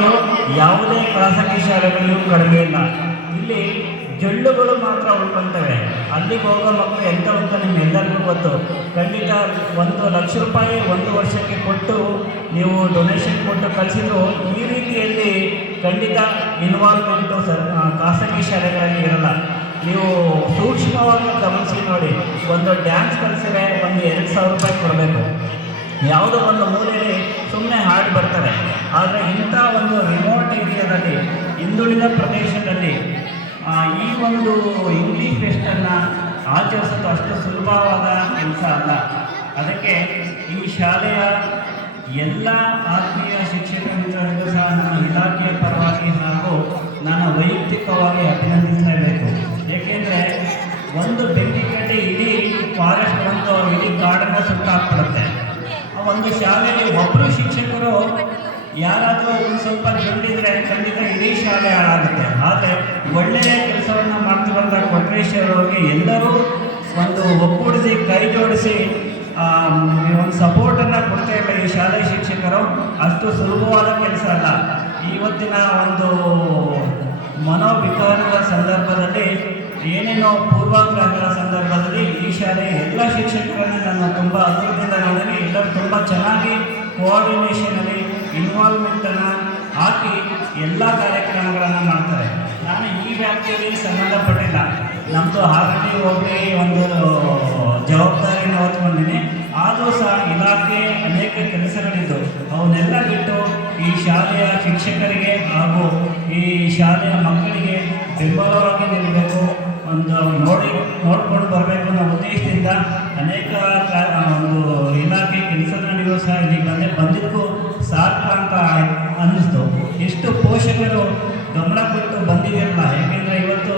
ನಿಜವಾಗಿಯೂ ಯಾವುದೇ ಖಾಸಗಿ ಶಾಲೆಗಳಿಗೂ ಕಡಿಮೆ ಇಲ್ಲ. ಇಲ್ಲಿ ಜಳ್ಳುಗಳು ಮಾತ್ರ ಉಳ್ಕೊಳ್ತವೆ. ಅಲ್ಲಿಗೆ ಹೋಗೋ ಮಕ್ಕಳು ಎಂಥವು ಅಂತ ನಿಮ್ಮೆಲ್ಲರಿಗೂ ಗೊತ್ತು. ಖಂಡಿತ 1,00,000 ರೂಪಾಯಿ ಒಂದು ವರ್ಷಕ್ಕೆ ಕೊಟ್ಟು ನೀವು ಡೊನೇಷನ್ ಕೊಟ್ಟು ಕಳಿಸಿದ್ರು ಈ ರೀತಿಯಲ್ಲಿ ಖಂಡಿತ ಇನ್ವಾಲ್ವ್ಮೆಂಟು ಖಾಸಗಿ ಶಾಲೆಗಳಲ್ಲಿ ಇರಲ್ಲ. ನೀವು ಸೂಕ್ಷ್ಮವಾಗಿ ಗಮನಿಸಿ ನೋಡಿ. ಒಂದು ಡ್ಯಾನ್ಸ್ ಕಲಿಸಿದ್ರೆ ಒಂದು 2,000 ರೂಪಾಯಿ ಕೊಡಬೇಕು. ಯಾವುದೋ ಒಂದು ಮೂಲೆಯಲ್ಲಿ ಸುಮ್ಮನೆ ಹಾಡು ಬರ್ತಾರೆ. ಆದರೆ ಇಂಥ ಒಂದು ರಿಮೋಟ್ ಏರಿಯಾದಲ್ಲಿ, ಹಿಂದುಳಿದ ಪ್ರದೇಶದಲ್ಲಿ ಈ ಒಂದು ಇಂಗ್ಲೀಷ್ ಫೆಸ್ಟನ್ನು ಆಚರಿಸೋದು ಅಷ್ಟು ಸುಲಭವಾದ ಕೆಲಸ ಅಲ್ಲ. ಅದಕ್ಕೆ ಈ ಶಾಲೆಯ ಎಲ್ಲ ಆತ್ಮೀಯ ಶಿಕ್ಷಕ ಮಿತ್ರರಿಗೂ ಸಹ ನನ್ನ ಇಲಾಖೆಯ ಪರವಾಗಿ ಹಾಗೂ ನಾನು ವೈಯಕ್ತಿಕವಾಗಿ ಅಭಿನಂದಿಸಲೇಬೇಕು. ಏಕೆಂದರೆ ಒಂದು ಬೆಂಕಿಕಟ್ಟೆ ಇಡೀ ಫಾರೆಸ್ಟ್ ಬಂದು ಇಡೀ ಕಾಡನ್ನು ಸುಟ್ಟಾಕ್ಬಿಡುತ್ತೆ. ಒಂದು ಶಾಲೆಯಲ್ಲಿ ಒಬ್ಬರು ಶಿಕ್ಷಕರು ಯಾರಾದರೂ ಒಂದು ಸ್ವಲ್ಪ ದುಡ್ಡಿದ್ರೆ ಖಂಡಿತ ಇಡೀ ಶಾಲೆ ಹಾಳಾಗುತ್ತೆ. ಆದರೆ ಒಳ್ಳೆಯ ಕೆಲಸವನ್ನು ಮಾಡ್ತಿರುವಂಥ ಕೊಟ್ರೇಶ್ವರವ್ರಿಗೆ ಎಲ್ಲರೂ ಒಂದು ಒಗ್ಗೂಡಿಸಿ ಕೈ ಜೋಡಿಸಿ ಒಂದು ಸಪೋರ್ಟನ್ನು ಕೊಡ್ತಾ ಇಲ್ಲ ಈ ಶಾಲೆ ಶಿಕ್ಷಕರು. ಅಷ್ಟು ಸುಲಭವಾದ ಕೆಲಸ ಅಲ್ಲ. ಇವತ್ತಿನ ಒಂದು ಮನೋವಿಕಾರದ ಸಂದರ್ಭದಲ್ಲಿ, ಏನೇನೋ ಪೂರ್ವಾಗ್ರಹಗಳ ಸಂದರ್ಭದಲ್ಲಿ ಈ ಶಾಲೆಯ ಎಲ್ಲ ಶಿಕ್ಷಕರನ್ನು ನಾನು ತುಂಬ ಅಭಿವೃದ್ಧಿಯಿಂದ ನೋಡಿದ್ದೀನಿ. ಎಲ್ಲರೂ ತುಂಬ ಚೆನ್ನಾಗಿ ಕೋಆರ್ಡಿನೇಷನಲ್ಲಿ ಇನ್ವಾಲ್ವ್ಮೆಂಟನ್ನು ಹಾಕಿ ಎಲ್ಲ ಕಾರ್ಯಕ್ರಮಗಳನ್ನು ಮಾಡ್ತಾರೆ. ನಾನು ಈ ವ್ಯಾಪ್ತಿಯಲ್ಲಿ ಸಂಬಂಧಪಟ್ಟಿಲ್ಲ. ನಮ್ಮದು ಆಲ್ರೆಡಿ ಹೋಗಿ ಒಂದು ಜವಾಬ್ದಾರಿಯನ್ನು ಹೊತ್ಕೊಂಡಿದ್ದೀನಿ. ಆದರೂ ಸಹ ಇಲಾಖೆ ಅನೇಕ ಕೆಲಸಗಳಿದ್ದು ಅವನ್ನೆಲ್ಲ ಬಿಟ್ಟು ಈ ಶಾಲೆಯ ಶಿಕ್ಷಕರಿಗೆ ಹಾಗೂ ಈ ಶಾಲೆಯ ಮಕ್ಕಳಿಗೆ ಬೆಂಬಲವಾಗಿ ನಿಲ್ಲಬೇಕು, ಒಂದು ನೋಡ್ಕೊಂಡು ಬರಬೇಕು ಅನ್ನೋ ಉದ್ದೇಶದಿಂದ ಅನೇಕ ಒಂದು ಇಲಾಖೆ ಕೆಲಸಗಳಿಗೂ ಸಹ ಇಲ್ಲಿ ಬಂದಿದ್ದಕ್ಕೂ ಸಾರ್ಥಕ ಅಂತ ಅನ್ನಿಸ್ತು. ಎಷ್ಟು ಪೋಷಕರು ಗಮನ ಕೊಟ್ಟು ಬಂದಿರಲಿಲ್ಲ. ಯಾಕೆಂದರೆ ಇವತ್ತು